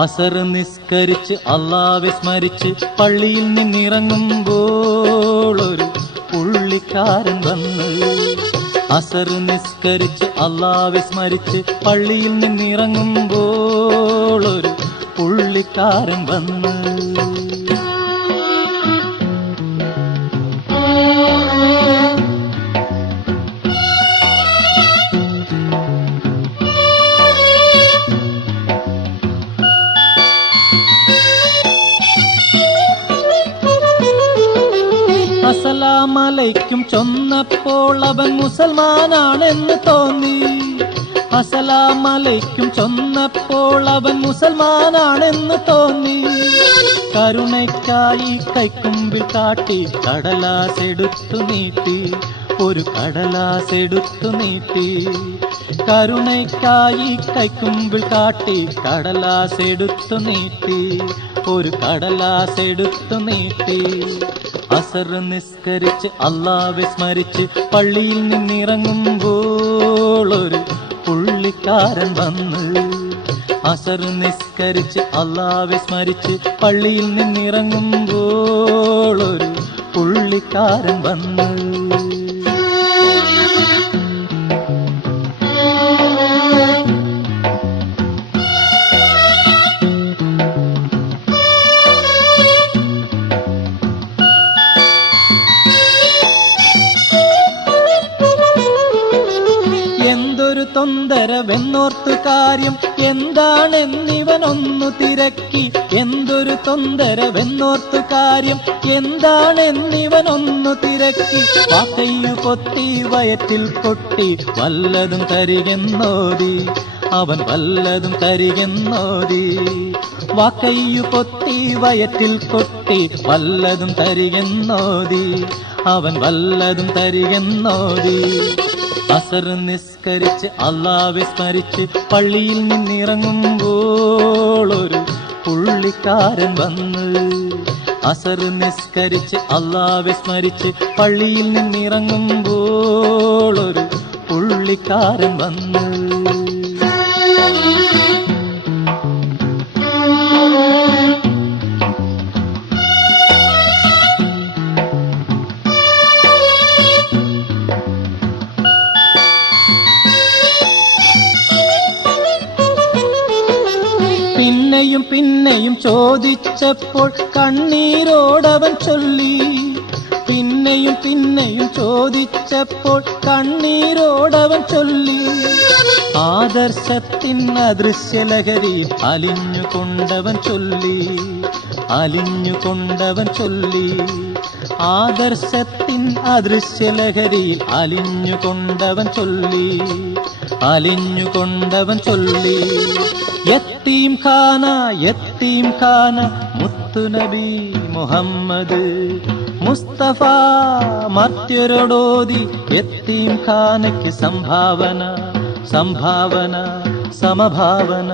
അസർ നിസ്കരിച്ച് അല്ലാഹുവെ സ്മരിച്ച് പള്ളിയിൽ നിന്നിറങ്ങുമ്പോൾ ഒരു പുള്ളിക്കാരൻ വന്ന്. അസർ നിസ്കരിച്ച് അല്ലാഹുവെ സ്മരിച്ച് പള്ളിയിൽ നിന്നിറങ്ങുമ്പോൾ ഒരു പുള്ളിക്കാരൻ വന്ന്. അസ്സലാമലൈക്കും ചൊന്നപ്പോൾ അവൻ മുസൽമാനാണെന്ന് തോന്നി. അസ്സലാമലൈക്കും ചൊന്നപ്പോൾ അവൻ മുസൽമാനാണെന്ന് തോന്നി. കരുണയ്ക്കായി കൈക്കുമ്പിൽ കാട്ടി കടലാസെടുത്തു നീട്ടി, ഒരു കടലാസെടുത്തു നീട്ടി. കരുണയ്ക്കായി കൈക്കുമ്പിൽ കാട്ടി കടലാസെടുത്തു നീട്ടി, ഒരു കടലാസെടുത്തു നീട്ടി. അസർ നിസ്കരിച്ച് അല്ലാഹുവെ സ്മരിച്ച് പള്ളിയിൽ നിന്നിറങ്ങുമ്പോൾ ഒരു പുള്ളിക്കാരൻ വന്ന്. അസർ നിസ്കരിച്ച് അല്ലാഹുവെ സ്മരിച്ച് പള്ളിയിൽ നിന്നിറങ്ങുമ്പോൾ ഒരു പുള്ളിക്കാരൻ വന്ന്. എന്തൊരു തൊന്തരവെന്നോർത്തു കാര്യം എന്താണെന്നിവനൊന്നു തിരക്കി. എന്തൊരു തൊന്തരവെന്നോർത്തു കാര്യം എന്താണെന്നിവനൊന്നു തിരക്കി. വാക്കയ്യു പൊത്തി വയറ്റിൽ കൊട്ടി വല്ലതും തരികെന്നോതി, അവൻ വല്ലതും തരികെന്നോതി. വാക്കയ്യു പൊത്തി വയറ്റിൽ കൊട്ടി വല്ലതും തരികെന്നോതി, അവൻ വല്ലതും തരികെന്നോതി. അസർ നിസ്കരിച്ച് അല്ലാഹുവെ സ്മരിച്ച് പള്ളിയിൽ നിന്നിറങ്ങുമ്പോൾ ഒരു പുള്ളിക്കാരൻ വന്ന്. അസർ നിസ്കരിച്ച് അല്ലാഹുവെ സ്മരിച്ച് പള്ളിയിൽ നിന്നിറങ്ങുമ്പോൾ ഒരു പുള്ളിക്കാരൻ വന്ന്. പിന്നെയും പിന്നെയും ചോദിച്ചപ്പോൾ കണ്ണീരോടവൻ ചൊല്ലി. പിന്നെയും പിന്നെയും ചോദിച്ചപ്പോൾ കണ്ണീരോടവൻ ചൊല്ലി. ആദർശത്തിൻ അദൃശ്യലഹരി അലിഞ്ഞുകൊണ്ടവൻ ചൊല്ലി, അലിഞ്ഞുകൊണ്ടവൻ ചൊല്ലി. ആദർശത്തിൻ അദൃശ്യലഹരി അലിഞ്ഞുകൊണ്ടവൻ ചൊല്ലി, അലിഞ്ഞുകൊണ്ടവൻ ചൊല്ലി. യത്തീം ഖാന യത്തീം ഖാന മുത്തുനബി മുഹമ്മദ് മുസ്തഫ മർത്യരോടോതി. യത്തീം ഖാനയ്ക്ക് സംഭാവന, സംഭാവന, സമഭാവന.